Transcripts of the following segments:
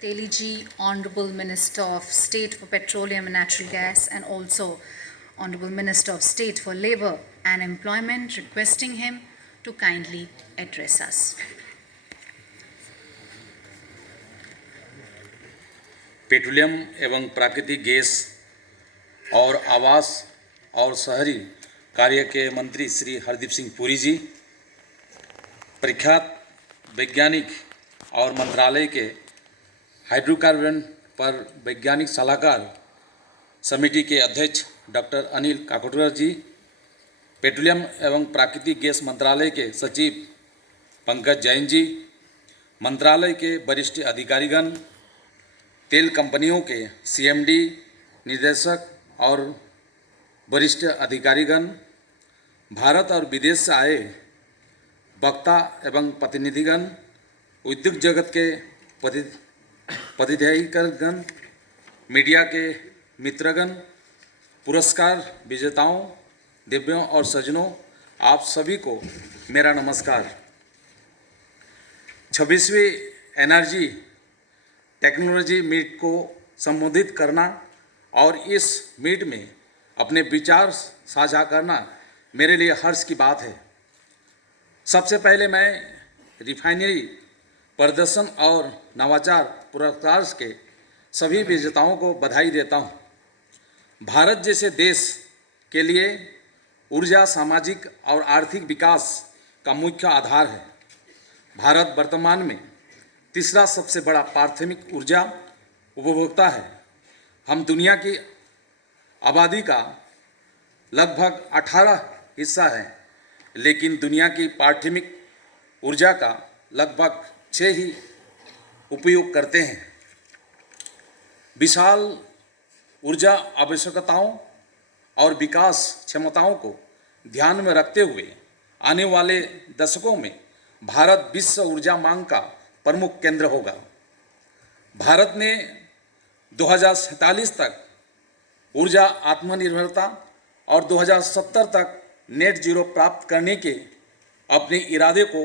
Teliji, Honorable Minister of State for Petroleum and Natural Gas, and also Honorable Minister of State for Labour and Employment, requesting him to kindly address us. Petroleum एवं प्राकृतिक gas और आवास और शहरी कार्य के मंत्री श्री हरदीप सिंह पुरी जी, प्रख्यात वैज्ञानिक और मंत्रालय के हाइड्रोकार्बन पर वैज्ञानिक सलाहकार समिति के अध्यक्ष डॉक्टर अनिल काकोडकर जी, पेट्रोलियम एवं प्राकृतिक गैस मंत्रालय के सचिव पंकज जैन जी, मंत्रालय के वरिष्ठ अधिकारीगण, तेल कंपनियों के सीएमडी, निदेशक और वरिष्ठ अधिकारीगण, भारत और विदेश से आए वक्ता एवं प्रतिनिधिगण, उद्योग जगत के प्रतिनिधिगण, मीडिया के मित्रगण, पुरस्कार विजेताओं, दिव्यों और सज्जनों, आप सभी को मेरा नमस्कार। 26वीं एनर्जी टेक्नोलॉजी मीट को संबोधित करना और इस मीट में अपने विचार साझा करना मेरे लिए हर्ष की बात है। सबसे पहले मैं रिफाइनरी प्रदर्शन और नवाचार पुरस्कार के सभी विजेताओं को बधाई देता हूं। भारत जैसे देश के लिए ऊर्जा सामाजिक और आर्थिक विकास का मुख्य आधार है। भारत वर्तमान में तीसरा सबसे बड़ा प्राथमिक ऊर्जा उपभोक्ता है। हम दुनिया की आबादी का लगभग 18 हिस्सा है, लेकिन दुनिया की प्राथमिक ऊर्जा का लगभग 6 ही उपयोग करते हैं। विशाल ऊर्जा आवश्यकताओं और विकास क्षमताओं को ध्यान में रखते हुए आने वाले दशकों में भारत विश्व ऊर्जा मांग का प्रमुख केंद्र होगा। भारत ने 2047 तक ऊर्जा आत्मनिर्भरता और 2070 तक नेट जीरो प्राप्त करने के अपने इरादे को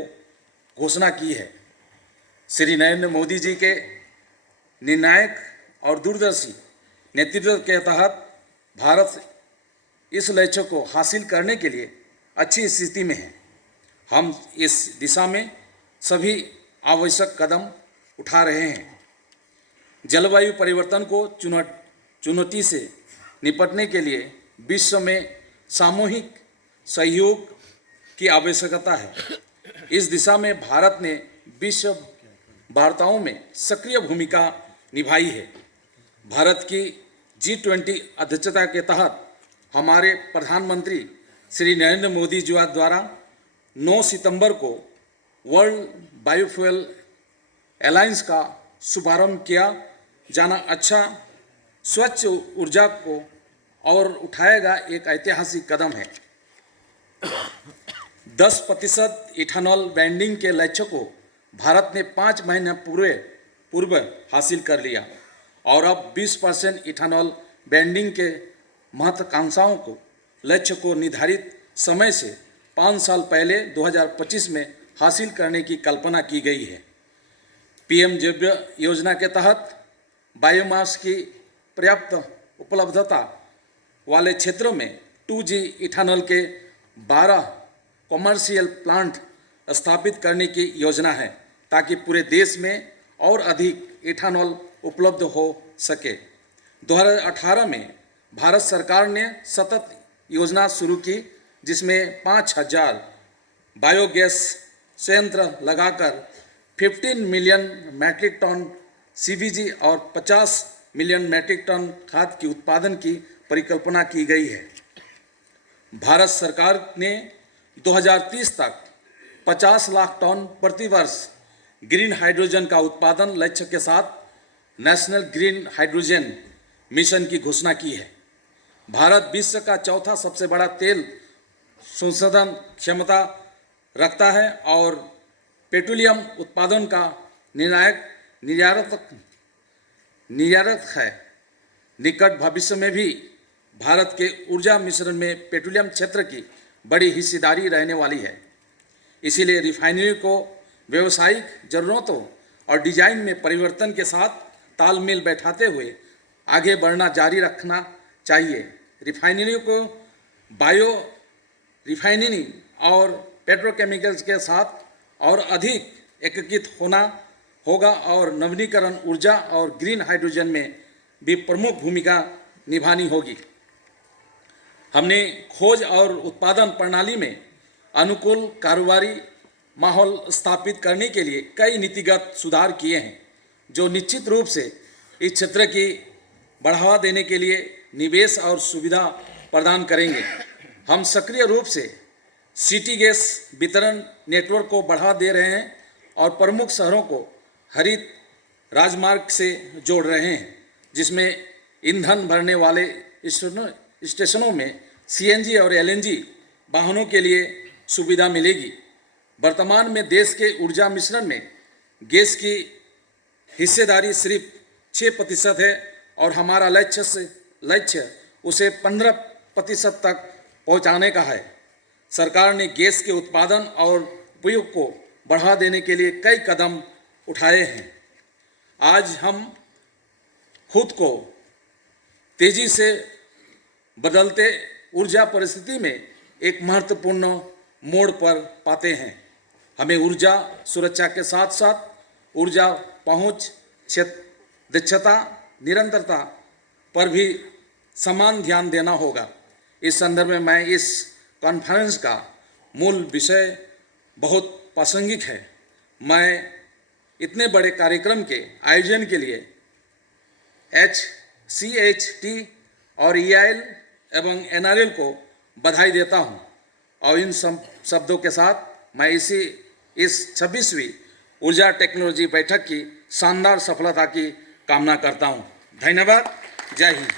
घोषणा की है। श्री नरेंद्र मोदी जी के निर्णायक और दूरदर्शी नेतृत्व के तहत भारत इस लक्ष्य को हासिल करने के लिए अच्छी स्थिति में है। हम इस दिशा में सभी आवश्यक कदम उठा रहे हैं। जलवायु परिवर्तन को चुनौती से निपटने के लिए विश्व में सामूहिक सहयोग की आवश्यकता है। इस दिशा में भारत ने विश्व वार्ताओं में सक्रिय भूमिका निभाई है। भारत की G20 अध्यक्षता के तहत हमारे प्रधानमंत्री श्री नरेंद्र मोदी जी द्वारा 9 सितंबर को वर्ल्ड बायोफ्यूल अलायंस का शुभारंभ किया जाना अच्छा स्वच्छ ऊर्जा को और उठाएगा एक ऐतिहासिक कदम है। 10% इथेनॉल ब्लेंडिंग के लक्ष्य को भारत ने 5 महीने पूर्व हासिल कर लिया और अब 20% इथेनॉल ब्लेंडिंग के महत्वाकांक्षाओं को लक्ष्य को निर्धारित समय से 5 साल पहले 2025 में हासिल करने की कल्पना की गई है। पीएम जैव योजना के तहत बायोमास की पर्याप्त उपलब्धता वाले क्षेत्रों में 2G इथेनॉल के 12 कॉमर्शियल प्लांट स्थापित करने की योजना है, ताकि पूरे देश में और अधिक इथेनॉल उपलब्ध हो सके। 2018 में भारत सरकार ने सतत योजना शुरू की, जिसमें 5000 बायोगैस संयंत्र लगाकर 15 मिलियन मैट्रिक टन CBG और 50 मिलियन मैट्रिक टन खाद की उत्पादन की परिकल्पना की गई है। भारत सरकार ने 2030 तक 50 लाख टन प्रति वर्ष ग्रीन हाइड्रोजन का उत्पादन लक्ष्य के साथ नेशनल ग्रीन हाइड्रोजन मिशन की घोषणा की है। भारत विश्व का चौथा सबसे बड़ा तेल संशोधन क्षमता रखता है और पेट्रोलियम उत्पादन का निर्यातक है। निकट भविष्य में भी भारत के ऊर्जा मिश्रण में पेट्रोलियम क्षेत्र की बड़ी हिस्सेदारी रहने वाली है। इसीलिए रिफाइनरी को व्यावसायिक जरूरतों और डिजाइन में परिवर्तन के साथ तालमेल बैठाते हुए आगे बढ़ना जारी रखना चाहिए। रिफाइनरियों को बायो रिफाइनरी और पेट्रोकेमिकल्स के साथ और अधिक एकीकृत होना होगा और नवीनीकरण ऊर्जा और ग्रीन हाइड्रोजन में भी प्रमुख भूमिका निभानी होगी। हमने खोज और उत्पादन प्रणाली में अनुकूल कारोबारी माहौल स्थापित करने के लिए कई नीतिगत सुधार किए हैं, जो निश्चित रूप से इस क्षेत्र की बढ़ावा देने के लिए निवेश और सुविधा प्रदान करेंगे। हम सक्रिय रूप से सिटी गैस वितरण नेटवर्क को बढ़ावा दे रहे हैं और प्रमुख शहरों को हरित राजमार्ग से जोड़ रहे हैं, जिसमें ईंधन भरने वाले स्टेशनों में सीएनजी और एलएनजी वाहनों के लिए सुविधा मिलेगी। वर्तमान में देश के ऊर्जा मिश्रण में गैस की हिस्सेदारी सिर्फ 6% है और हमारा लक्ष्य उसे 15% तक पहुंचाने का है। सरकार ने गैस के उत्पादन और उपयोग को बढ़ावा देने के लिए कई कदम उठाए हैं। आज हम खुद को तेजी से बदलते ऊर्जा परिस्थिति में एक महत्वपूर्ण मोड़ पर पाते हैं। हमें ऊर्जा सुरक्षा के साथ साथ ऊर्जा पहुंच, दक्षता, निरंतरता पर भी समान ध्यान देना होगा। इस संदर्भ में मैं इस कॉन्फ्रेंस का मूल विषय बहुत प्रासंगिक है। मैं इतने बड़े कार्यक्रम के आयोजन के लिए HCHT और EIL एवं NRL को बधाई देता हूं और इन शब्दों के साथ मैं इस 26वीं ऊर्जा टेक्नोलॉजी बैठक की शानदार सफलता की कामना करता हूं। धन्यवाद। जय हिंद।